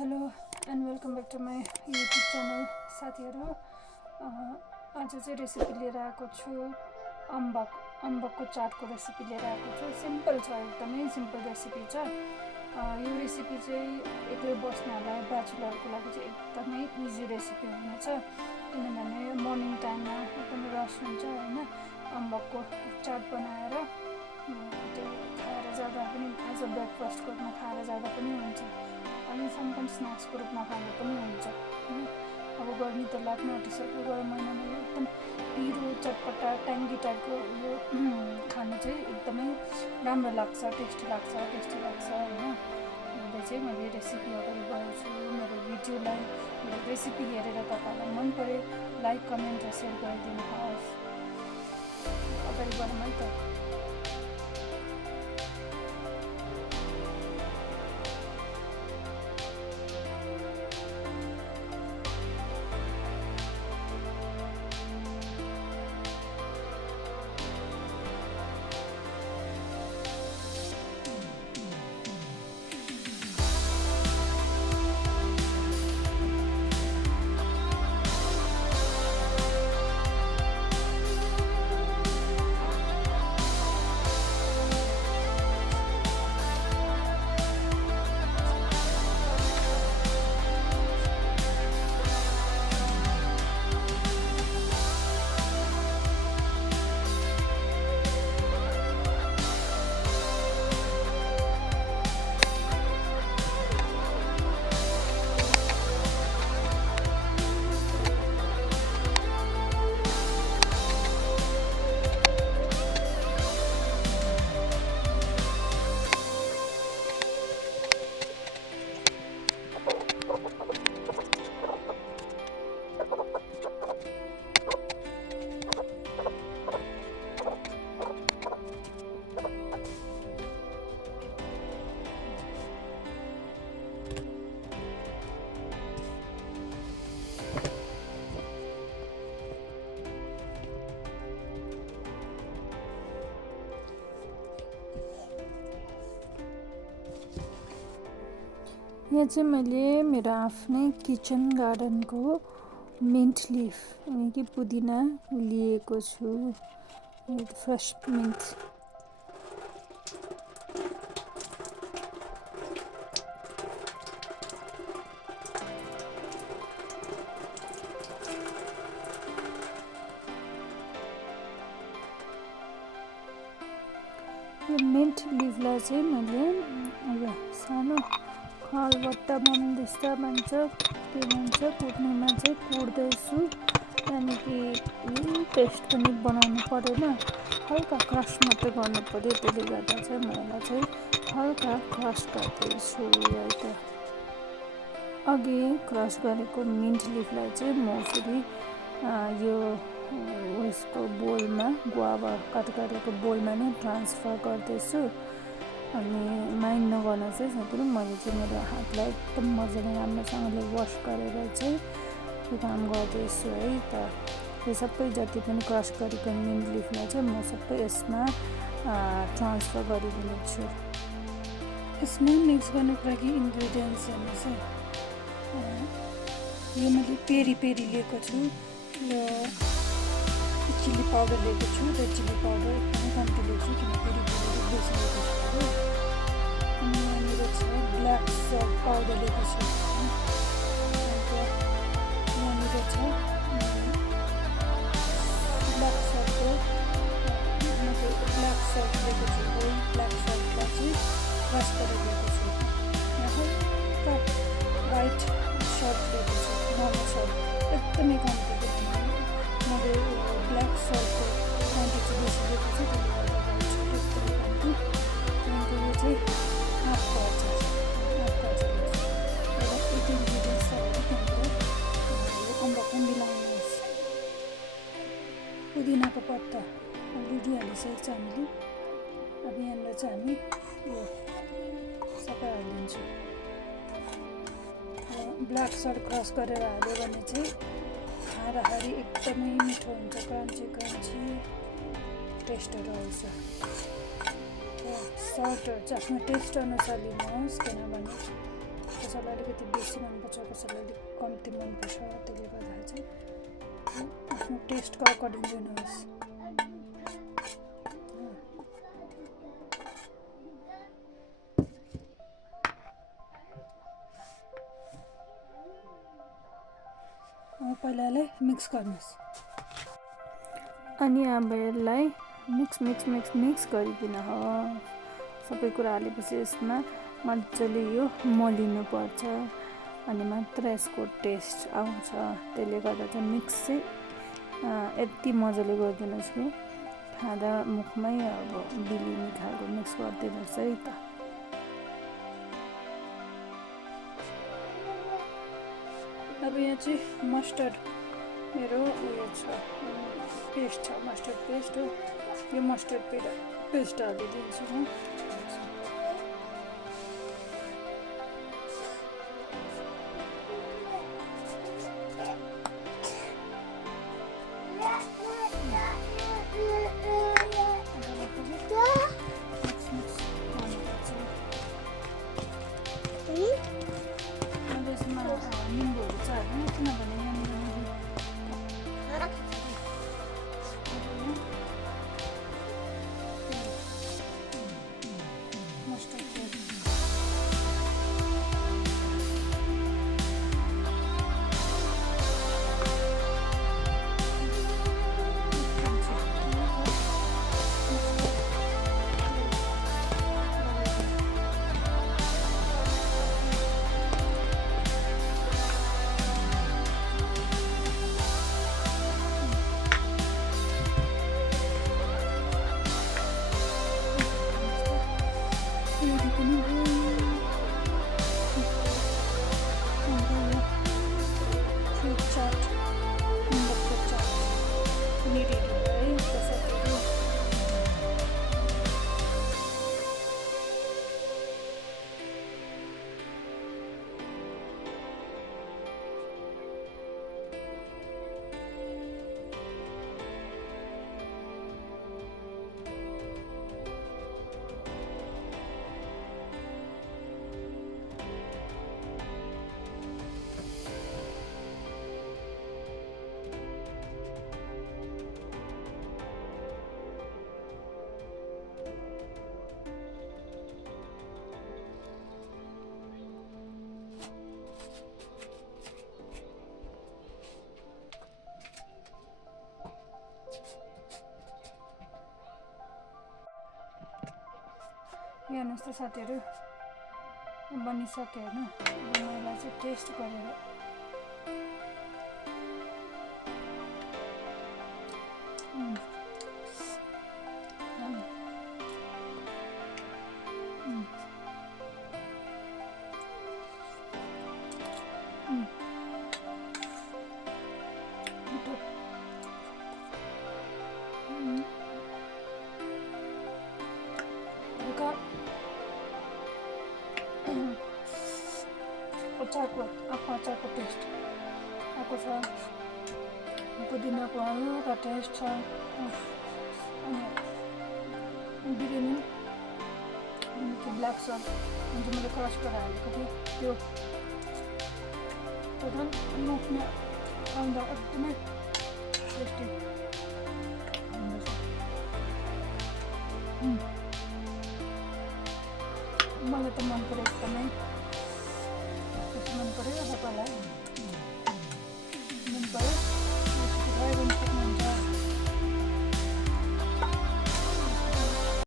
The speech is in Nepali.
Hello and welcome back to my YouTube channel साथीहरू। आज चाहिँ रेसिपी लिएर आएको छु। अम्बकको चाटको रेसिपी लिएर आएको छु। सिम्पल छ, एकदमै सिम्पल रेसिपी छ। यो रेसिपी चाहिँ एक्लै बस्नेहरूलाई ब्याचलरको लागि चाहिँ एकदमै इजी रेसिपी हुनेछ, किनभने मर्निङ टाइममा एकदमै रस हुन्छ होइन। अम्बकको चाट बनाएर त्यो खाएर जाँदा पनि एज अ ब्रेकफास्ट रूपमा खाएर जाँदा पनि हुन्छ, अनि समटाइम्स स्न्याक्सको रूपमा खाँदा पनि हुन्छ होइन। अब गर्मी त लाग्न आँटिसक्यो, गरम महिनामा यो एकदम पिरो चटपटा ट्याङ्गी टाइपको यो खानु चाहिँ एकदमै राम्रो लाग्छ, टेस्टी लाग्छ होइन। अहिले चाहिँ मैले रेसिपी अगाडि बढाउँछु। मेरो भिडियोलाई, मेरो रेसिपी हेरेर तपाईँहरूलाई मन परे लाइक कमेन्ट र सेयर गरिदिनु होस्। अगाडि बढौँ है त। यहाँ चाहिँ मैले मेरो आफ्नै किचन गार्डनको मिन्ट लिफ यानि कि पुदिना लिएको छु, फ्रेस मिन्ट। यो मिन्ट लिफलाई चाहिँ मैले सानो खलबट्टा बन्देस्ता भन्छ, त्यो भन्छ, कुट्नेमा चाहिँ कुट्दैछु। यानि कि पेस्ट पनि बनाउनु परेन, हल्का क्रस मात्रै गर्नु पर्यो। त्यसले गर्दा चाहिँ म यसलाई चाहिँ हल्का क्रस गर्दैछु है त। अघि क्रस गरेको मिन्ट लिफलाई चाहिँ म फेरि यो उसको बोलमा, गुवा कट गरेको बोलमा नै ट्रान्सफर गर्दैछु। अनि माइन्ड नगर्न चाहिँ साथीहरू, मैले चाहिँ मेरो हातलाई एकदम मजाले राम्रोसँगले वास गरेर चाहिँ यो काम गर्दैछु है त। यो सबै जति पनि क्रस गरेको मिन्ट लिफलाई चाहिँ म सबै यसमा ट्रान्सफर गरिदिनेछु। यसमा मिक्स गर्नुको लागि इन्ग्रिडियन्ट्स हेर्नुहोस् है। यो मैले पेरी लिएको छु, यो चिल्ली पाउडर लिएको छु। रेड चिल्ली पाउडर एकदमै कम्ती लिएको छु, किन पेरी बेसी लिएको छु। अनि यहाँनिर छ ब्ल्याक सल्ट पाउडर लिएको छु। अन्त यहाँनिर छ ब्ल्याक सल्टको ब्ल्याक सल्ट लिएको छु। होल ब्ल्याक सल्टलाई चाहिँ क्रस गरेर लिएको छु। यहाँ हल्का वाइट सल्ट लिएको छु, नर्मल सल्ट एकदमै कम्ती, किनभने मैले ब्ल्याक सल्टको क्वान्टिटी बेसी लिएको छु, त्यसले गर्दा वाइट सल्ट एकदमै कम्ती। त्यहाँदेखि यो चाहिँ हाफको अचार लिएको छु। र यति इन्ग्रिडियन्ट्स तपाईँले त्यहाँनिर अम्बकमा मिलाउनुहोस्। पुदिनाको पत्ता अलरेडी हालिसकेको छ हामीले। अब यहाँनिर चाहिँ हामी यो सबै हालिदिन्छौँ। ब्ल्याक सल्ट क्रस गरेर हाल्यो भने चाहिँ खाँदाखेरि एकदमै मिठो हुन्छ, क्रन्ची टेस्टहरू आउँछ। सल्टहरू चाहिँ आफ्नो टेस्ट अनुसार लिनुहोस्, किनभने कसैलाई अलिकति बेसी मनपर्छ, कसैलाई अलिक कम्ती मनपर्छ। त्यसले गर्दाखेरि चाहिँ आफ्नो टेस्टको अकर्डिङ लिनुहोस्। पहिला यसलाई मिक्स गर्नुहोस्। अनि अब यसलाई मिक्स गरिदिन हो। सबै कुरा हालेपछि यसमा मजाले यो मलिनु पर्छ, अनि मात्र यसको टेस्ट आउँछ। त्यसले गर्दा चाहिँ मिक्स चाहिँ यति मजाले गरिदिनुहोस् कि खाँदा मुखमै अब बिलिने खालको मिक्स गरिदिनुहोस् है त। अब यहाँ चाहिँ मस्टर्ड मेरो उयो छ, पेस्ट छ, मस्टर्ड पेस्ट हो। यो मस्टर्ड पेस्ट हालिदिन्छु म। निम्बुहरू चाहिँ हाल्नु, किनभने हेर्नुहोस् त साथीहरू, बनिसक्यो होइन। यसलाई चाहिँ टेस्ट गरेर अचारको टेस्ट आएको छ, पुदिनाको हल्का टेस्ट छ। अनि बिर्यानी त्यो ब्ल्याक सल्ट जुन मैले क्रस गरेर हालेको थिएँ त्यो झन् मुखमा आउँदा एकदमै टेस्टी हुँदैछ। मलाई त मन पऱ्यो, एकदमै मन पऱ्यो। तपाईँलाई